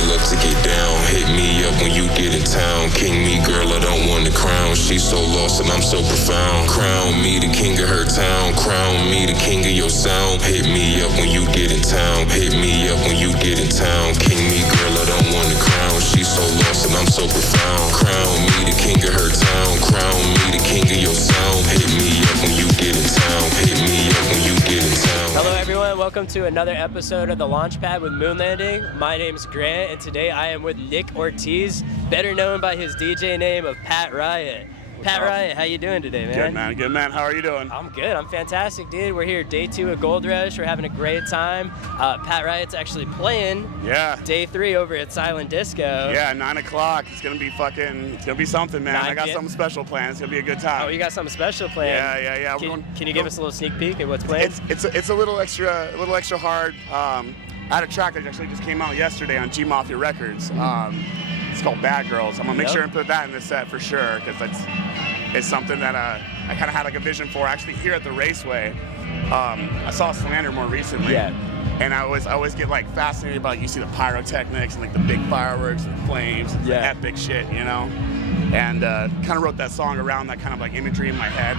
I love to get down. Hit me up when you get in town. King me, girl, I don't want the crown. She's so lost and I'm so profound. Crown me the king of her town. Crown me the king of your sound. Hit me up when you get in town. Hit me up when you get in town. King me, girl, I don't want the crown. She's so lost and I'm so profound. Crown me the king of her town. Crown me the king of your sound. Hit me up when you get in town. Hit me up when you get in town. Hello everyone, welcome to another episode of The Launchpad with Lvnding. My name's Grant, and today I am with Nick Ortiz, better known by his DJ name of PAT RIOT. Pat Riot, how you doing today, man? Good man. How are you doing? I'm good. I'm fantastic, dude. We're here day 2 of Gold Rush. We're having a great time. Pat Riot's actually playing. Yeah. Day 3 over at Silent Disco. Yeah, 9 o'clock. It's gonna be something, man. I got something special planned. It's gonna be a good time. Oh, you got something special planned? Yeah. Can you give us a little sneak peek at what's planned? It's a little extra hard. I had a track that actually just came out yesterday on G Mafia Records. It's called Bad Girls. I'm gonna make sure and put that in the set for sure, because it's something that I kind of had like a vision for actually here at the Raceway. I saw Slander more recently, and I always get like fascinated by, like, you see the pyrotechnics and like the big fireworks and flames, the epic shit, you know. And kind of wrote that song around that kind of like imagery in my head.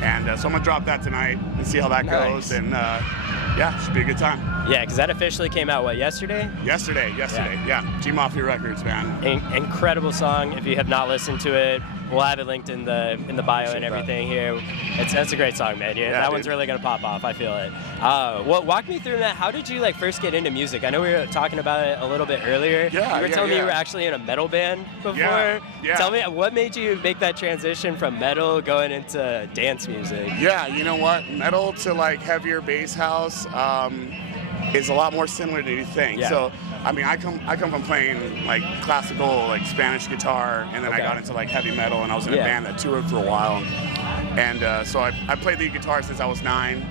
And so I'm gonna drop that tonight and see how that goes. And yeah, should be a good time. Yeah, because that officially came out, what, yesterday? Yesterday, yeah. G Mafia Records, man. Incredible song. If you have not listened to it, we'll have it linked in the bio and everything here. It's a great song, man. Yeah, that one's really gonna pop off. I feel it. Well, walk me through that. How did you like first get into music? I know we were talking about it a little bit earlier. You were telling me you were actually in a metal band before. Yeah. Tell me, what made you make that transition from metal going into dance music? Yeah, you know what? Metal to like heavier bass house is a lot more similar than you think. Yeah. So, I mean, I come from playing like classical, like Spanish guitar, and then I got into like heavy metal, and I was in a band that toured for a while. And so I played lead guitar since I was 9.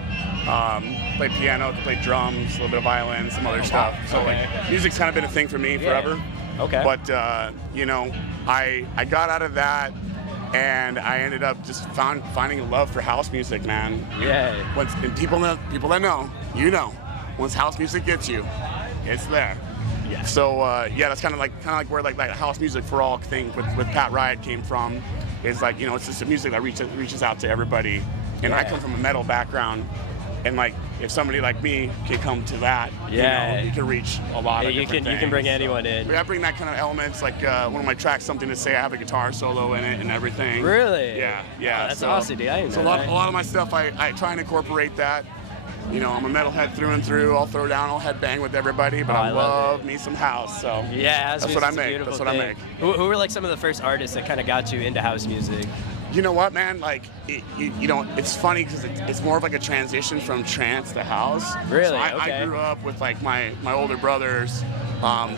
Played piano, played drums, a little bit of violin, some other stuff. So like music's kind of been a thing for me forever. Okay. But you know, I got out of that, and I ended up just finding a love for house music, man. Yeah. And people that know, you know, once house music gets you, it's there. Yeah. So that's kind of like where like that house music for all thing with Pat Riot came from. Is like, you know, it's just a music that reaches out to everybody. And I come from a metal background, and like if somebody like me can come to that, you know, you can reach a lot of different things. You can bring anyone in. I bring that kind of elements, like one of my tracks, Something to Say, I have a guitar solo in it and everything. Really? Yeah. Oh, that's awesome, dude. I didn't know a lot of my stuff, I try and incorporate that. You know, I'm a metalhead through and through. I'll throw down, I'll headbang with everybody, but I love me some house. So yeah, that's what I make. That's what I make. Who were like some of the first artists that kind of got you into house music? You know what, man? Like, you know, it's funny because it's more of like a transition from trance to house. Really? So I grew up with like my older brothers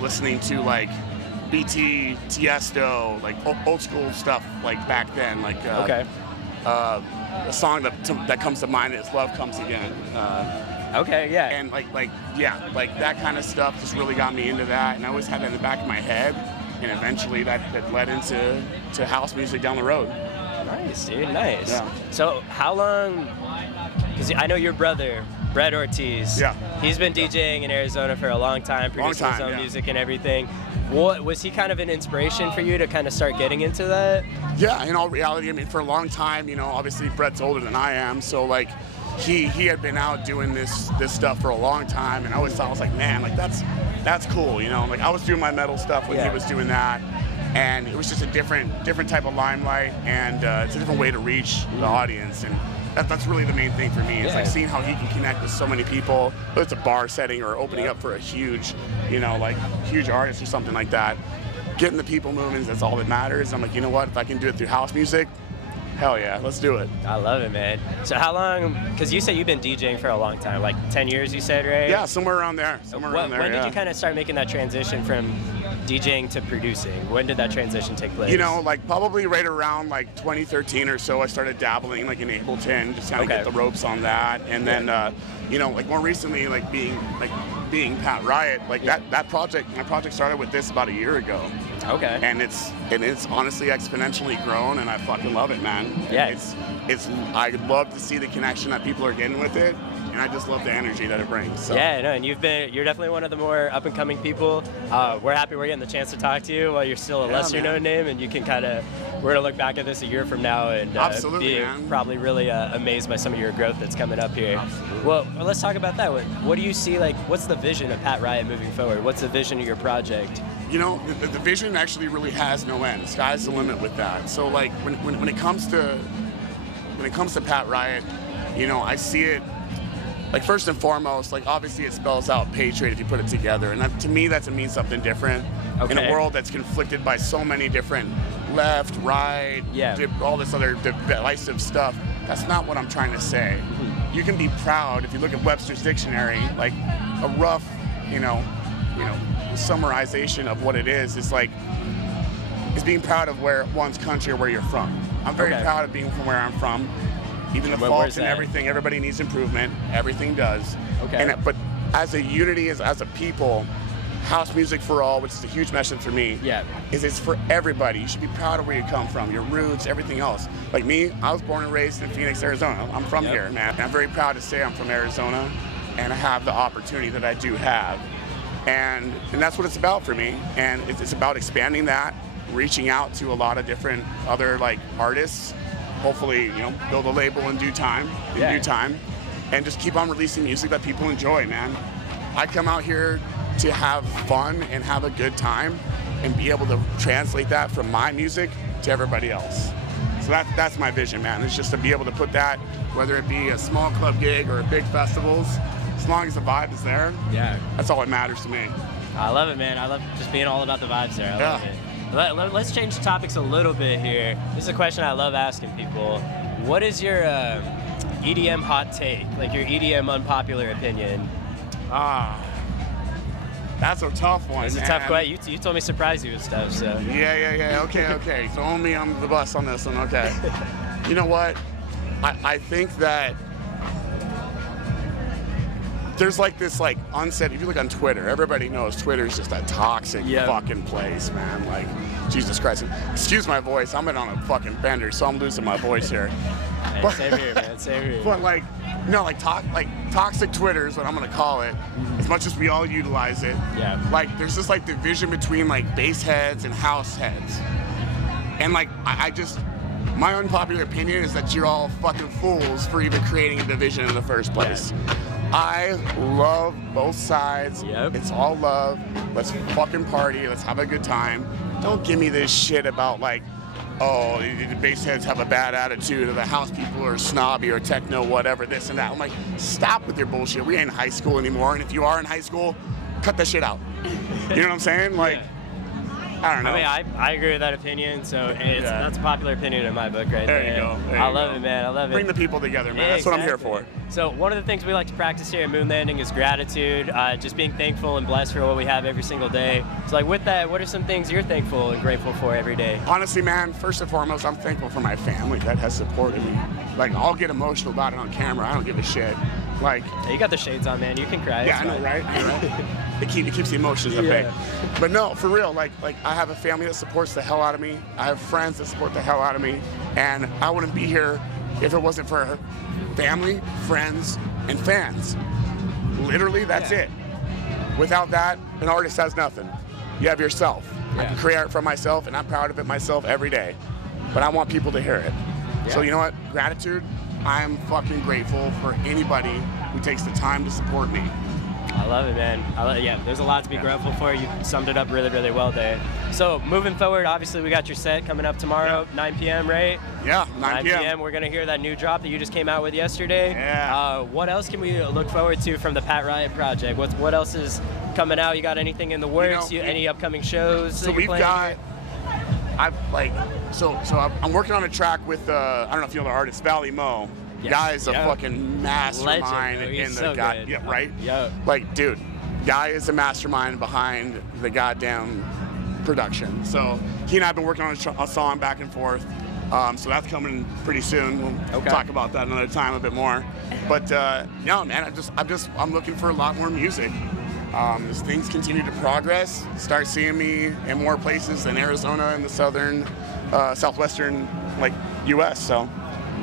listening to like BT, Tiesto, like old school stuff like back then. Like a song that comes to mind is "Love Comes Again." And like that kind of stuff just really got me into that, and I always had that in the back of my head, and eventually that led into house music down the road. Nice, dude. Nice. Yeah. So how long? Because I know your brother, Brett Ortiz. Yeah. He's been DJing in Arizona for a long time, producing his own music and everything. What was he kind of an inspiration for you to kind of start getting into that? Yeah, in all reality, I mean, for a long time, you know, obviously Brett's older than I am, so like he had been out doing this stuff for a long time, and I always thought, I was like, man, like that's cool, you know. Like I was doing my metal stuff when he was doing that. And it was just a different type of limelight, and it's a different way to reach the audience, and that's really the main thing for me. It's like seeing how he can connect with so many people, whether it's a bar setting or opening up for a huge, you know, like huge artist or something like that. Getting the people moving, that's all that matters. I'm like, you know what? If I can do it through house music, hell yeah, let's do it. I love it, man. So how long, because you said you've been DJing for a long time, like 10 years you said, right? Yeah, somewhere around there. When did you kind of start making that transition from DJing to producing? When did that transition take place? You know, like probably right around like 2013 or so, I started dabbling like in Ableton, just kind of get the ropes on that. And then, you know, like more recently, like being Pat Riot, like my project started with this about a year ago. Okay. And it's honestly exponentially grown, and I fucking love it, man. Yeah. I love to see the connection that people are getting with it. And and I just love the energy that it brings. So. Yeah, no, and you're definitely one of the more up and coming people. We're happy we're getting the chance to talk to you while you're still a lesser known name, and you can we're gonna look back at this a year from now and be probably really amazed by some of your growth that's coming up here. Absolutely. Well, let's talk about that. What do you see, what's the vision of Pat Riot moving forward? What's the vision of your project? You know, the vision actually really has no end. Sky's the limit with that. So like when it comes to Pat Riot, you know, I see it like first and foremost, like obviously it spells out Patriot if you put it together, and that, to me that means something different. Okay. In a world that's conflicted by so many different left, right, all this other divisive stuff. That's not what I'm trying to say. Mm-hmm. You can be proud if you look at Webster's dictionary, like a rough, you know, summarization of what it is being proud of where one's country or where you're from. I'm very proud of being from where I'm from. Even the faults and everything, everybody needs improvement. Everything does. Okay. But as a unity, as a people, house music for all, which is a huge message for me, is it's for everybody. You should be proud of where you come from, your roots, everything else. Like me, I was born and raised in Phoenix, Arizona. I'm from here, man. And I'm very proud to say I'm from Arizona, and I have the opportunity that I do have. And that's what it's about for me. And it's about expanding that, reaching out to a lot of different other artists. Hopefully, you know, build a label in due time, and just keep on releasing music that people enjoy, man. I come out here to have fun and have a good time and be able to translate that from my music to everybody else. So that's my vision, man. It's just to be able to put that, whether it be a small club gig or big festivals, as long as the vibe is there, that's all that matters to me. I love it, man. I love just being all about the vibes there. I love it. Let's change the topics a little bit here. This is a question I love asking people. What is your EDM hot take, like your EDM unpopular opinion? That's a tough one. It's a tough question. You told me surprise you with stuff, so. Yeah. Okay. Throw me on the bus on this one. Okay. You know what? I think that there's this unsaid, if you look on Twitter, everybody knows Twitter's just a toxic fucking place, man. Like, Jesus Christ. Excuse my voice, I'm on a fucking bender, so I'm losing my voice here. Man, same here, man, same here. But toxic Twitter is what I'm gonna call it, as much as we all utilize it. Yeah. There's this division between bass heads and house heads. And I just, my unpopular opinion is that you're all fucking fools for even creating a division in the first place. Yeah. I love both sides. It's all love. Let's fucking party. Let's have a good time. Don't give me this shit about the bass heads have a bad attitude or the house people are snobby or techno, whatever, this and that. I'm like, stop with your bullshit. We ain't in high school anymore. And if you are in high school, cut that shit out. You know what I'm saying? I don't know. I mean, I agree with that opinion, so that's a popular opinion in my book right there. There you go. I love it, man. I love it. Bring the people together, man. That's what I'm here for. So one of the things we like to practice here at Lvnding is gratitude, just being thankful and blessed for what we have every single day. So with that, what are some things you're thankful and grateful for every day? Honestly, man, first and foremost, I'm thankful for my family that has supported me. I'll get emotional about it on camera. I don't give a shit. You got the shades on, man. You can cry. Yeah, I know, right? It keeps the emotions at bay. But no, for real, I have a family that supports the hell out of me. I have friends that support the hell out of me. And I wouldn't be here if it wasn't for family, friends, and fans. Literally, that's it. Without that, an artist has nothing. You have yourself. I can create art for myself, and I'm proud of it myself every day. But I want people to hear it. So you know what? Gratitude. I'm fucking grateful for anybody who takes the time to support me. I love it, man. There's a lot to be grateful for. You summed it up really, really well there. So moving forward, obviously we got your set coming up tomorrow, 9 p.m., right? Yeah, 9 p.m. We're going to hear that new drop that you just came out with yesterday. Yeah. What else can we look forward to from the Pat Riot project? What else is coming out? You got anything in the works? Any upcoming shows? So we've got... I'm working on a track with I don't know if you know the artist Valley Mo. Guy's a fucking mastermind in the guy. Yeah, right. Yeah. Dude, Guy is a mastermind behind the goddamn production. So he and I have been working on a song back and forth. So that's coming pretty soon. We'll talk about that another time a bit more. But no, man, I'm looking for a lot more music. As things continue to progress, start seeing me in more places than Arizona and the southwestern U.S. So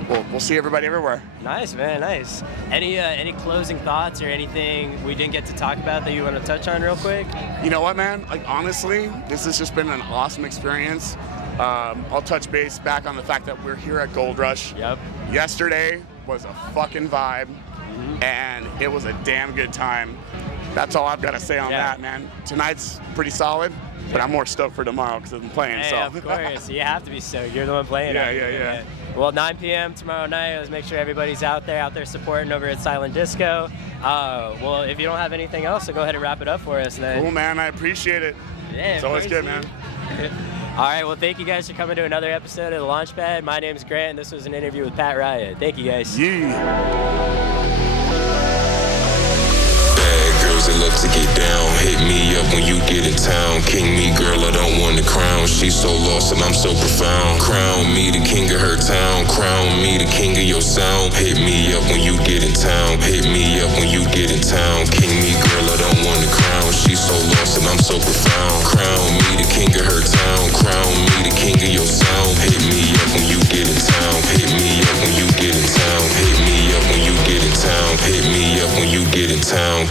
we'll see everybody everywhere. Nice, man, nice. Any closing thoughts or anything we didn't get to talk about that you want to touch on real quick? You know what, man? Like, honestly, this has just been an awesome experience. I'll touch base back on the fact that we're here at Gold Rush. Yep. Yesterday was a fucking vibe, and it was a damn good time. That's all I've got to say on that, man. Tonight's pretty solid, but I'm more stoked for tomorrow because I'm playing. Hey, so. of course. You have to be stoked. You're the one playing. Yeah. Well, 9 p.m. tomorrow night. Let's make sure everybody's out there supporting over at Silent Disco. Well, if you don't have anything else, so go ahead and wrap it up for us then. Cool, man. I appreciate it. Yeah, it's always good, man. All right, well, thank you guys for coming to another episode of The Launchpad. My name is Grant, and this was an interview with Pat Riot. Thank you, guys. Bad girls that love to get down. Hit me up when you get in town. King me, girl, I don't want the crown. She's so lost and I'm so profound. Crown me the king of her town. Crown me the king of your sound. Hit me up when you get in town. Hit me up when you get in town. King me, girl, I don't want the crown. She's so lost and I'm so profound. Crown me the king of her town. Crown me the king of your sound. Hit me up when you get in town. Hit me up when you get in town. Hit me up when you get in town. Hit me up when you get in town.